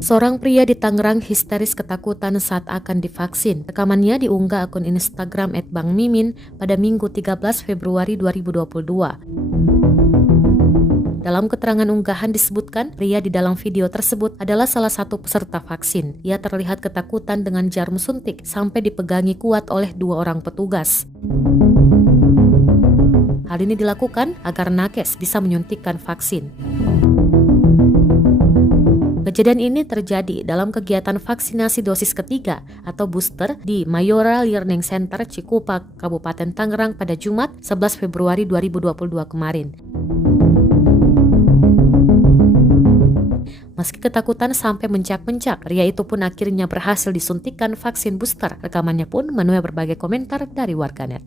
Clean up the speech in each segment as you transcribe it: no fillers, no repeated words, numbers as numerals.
Seorang pria di Tangerang histeris ketakutan saat akan divaksin. Rekamannya diunggah akun Instagram @bangmimin pada Minggu 13 Februari 2022. Dalam keterangan unggahan disebutkan, pria di dalam video tersebut adalah salah satu peserta vaksin. Ia terlihat ketakutan dengan jarum suntik sampai dipegangi kuat oleh 2 orang petugas. Hal ini dilakukan agar nakes bisa menyuntikkan vaksin. Kejadian ini terjadi dalam kegiatan vaksinasi dosis ketiga atau booster di Mayora Learning Center Cikupa, Kabupaten Tangerang pada Jumat 11 Februari 2022 kemarin. Meski ketakutan sampai mencak-mencak, pria itu pun akhirnya berhasil disuntikkan vaksin booster. Rekamannya pun menuai berbagai komentar dari warganet.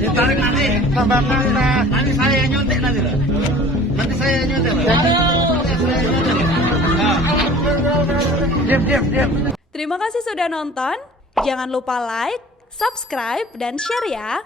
Ditarik nanti, tambahkan nanti saya nyontek nanti loh. Nanti saya nyontek loh. Diam. Terima kasih sudah nonton. Jangan lupa like, subscribe, dan share ya.